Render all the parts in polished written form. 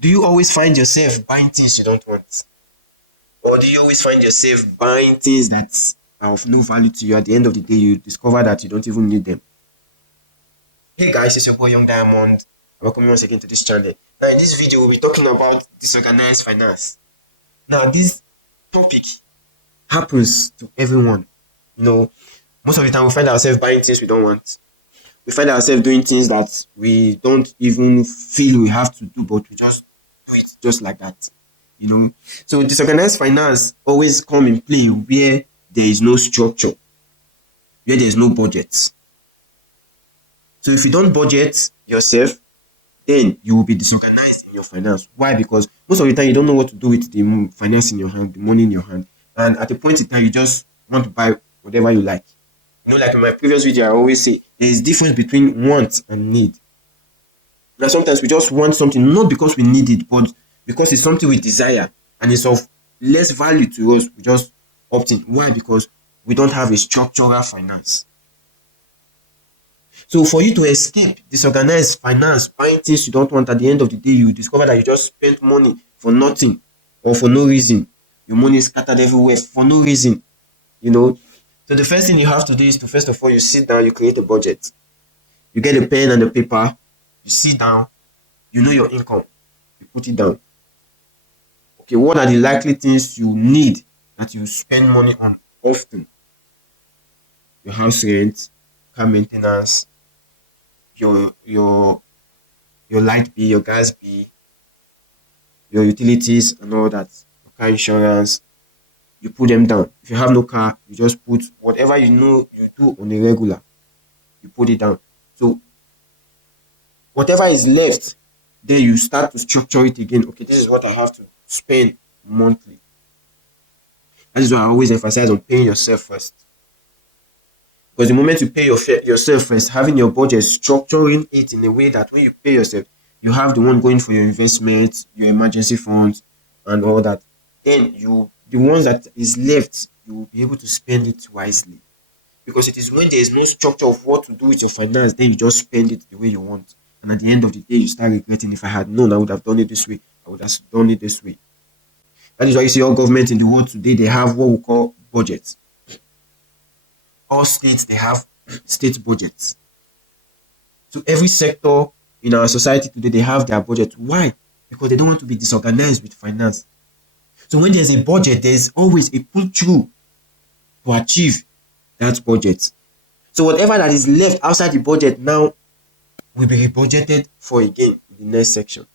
Do you always find yourself buying things you don't want? Or do you always find yourself buying things that are of no value to you? At the end of the day, you discover that you don't even need them. Hey guys, it's your boy Young Diamond. Welcome you once again to this channel. Now, in this video, we'll be talking about disorganized finance. Now, this topic happens to everyone. Most of the time, we find ourselves buying things we don't want. We find ourselves doing things that we don't even feel we have to do, but we just do it just like that. So disorganized finance always come in play where there is no structure, where there is no budget. So if you don't budget yourself, then you will be disorganized in your finance. Why? Because most of the time you don't know what to do with the finance in your hand, the money in your hand, and at a point in time you just want to buy whatever you like. Like in my previous video, I always say there is difference between want and need. Now sometimes we just want something not because we need it, but because it's something we desire and it's of less value to us. We just opt in. Why? Because we don't have a structural finance. So for you to escape disorganized finance, buying things you don't want, at the end of the day, you discover that you just spent money for nothing or for no reason. Your money is scattered everywhere for no reason. So the first thing you have to do is to, first of all, you sit down, you create a budget. You get a pen and a paper, you sit down, you know your income, you put it down. Okay, what are the likely things you need that you spend money on often? Your house rent, car maintenance, your light bill, your gas bill, your utilities and all that, your car insurance. You put them down. If you have no car, you just put whatever you know you do on a regular, you put it down. So whatever is left, then you start to structure it again. Okay, this is what I have to spend monthly. That is why I always emphasize on paying yourself first. Because the moment you pay yourself first, having your budget, structuring it in a way that when you pay yourself, you have the one going for your investments, your emergency funds, and all that. Then the ones that is left, you will be able to spend it wisely. Because it is when there is no structure of what to do with your finance, then you just spend it the way you want. And at the end of the day, you start regretting, if I had known, I would have done it this way. I would have done it this way. That is why you see all governments in the world today, they have what we call budgets. All states, they have state budgets. So every sector in our society today, they have their budget. Why? Because they don't want to be disorganized with finance. So when there's a budget, there's always a pull through to achieve that budget. So whatever that is left outside the budget now will be rebudgeted for again in the next section.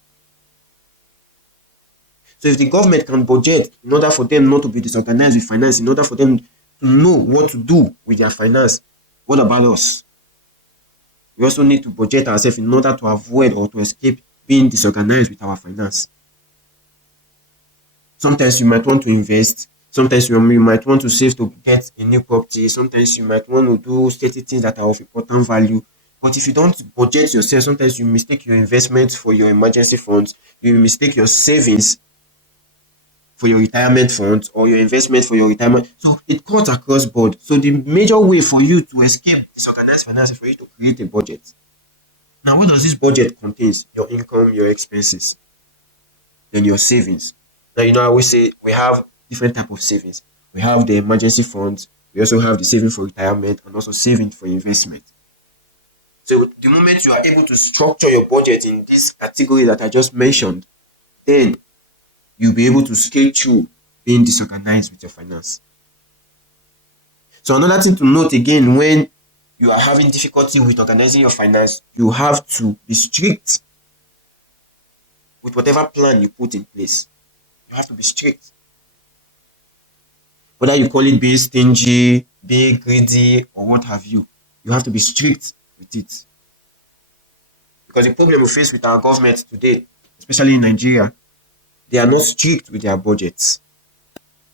So if the government can budget in order for them not to be disorganized with finance, in order for them to know what to do with their finance, what about us? We also need to budget ourselves in order to avoid or to escape being disorganized with our finance. Sometimes you might want to invest. Sometimes you might want to save to get a new property. Sometimes you might want to do certain things that are of important value. But if you don't budget yourself, sometimes you mistake your investments for your emergency funds. You mistake your savings for your retirement funds or your investment for your retirement. So it cuts across board. So the major way for you to escape disorganized finance is for you to create a budget. Now, what does this budget contains? Your income, your expenses, then your savings. Now, I always say we have different type of savings. We have the emergency funds. We also have the saving for retirement and also saving for investment. So the moment you are able to structure your budget in this category that I just mentioned, then you'll be able to scale through being disorganized with your finance. So another thing to note again, when you are having difficulty with organizing your finance, you have to be strict with whatever plan you put in place. You have to be strict. Whether you call it being stingy, being greedy, or what have you, you have to be strict with it. Because the problem we face with our government today, especially in Nigeria, they are not strict with their budgets.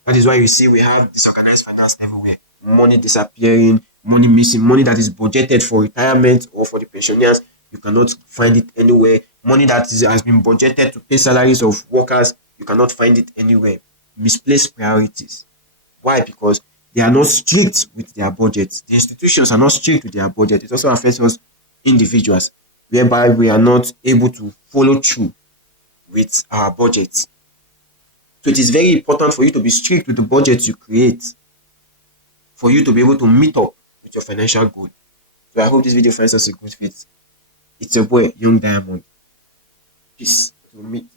That is why you see we have disorganized finance everywhere. Money disappearing, money missing, money that is budgeted for retirement or for the pensioners, you cannot find it anywhere. Money that has been budgeted to pay salaries of workers, you cannot find it anywhere. Misplaced priorities. Why? Because they are not strict with their budget. The institutions are not strict with their budget. It also affects us individuals, whereby we are not able to follow through with our budget. So it is very important for you to be strict with the budget you create for you to be able to meet up with your financial goal. So I hope this video finds us a good fit. It's your boy, Young Diamond. Peace. To meet.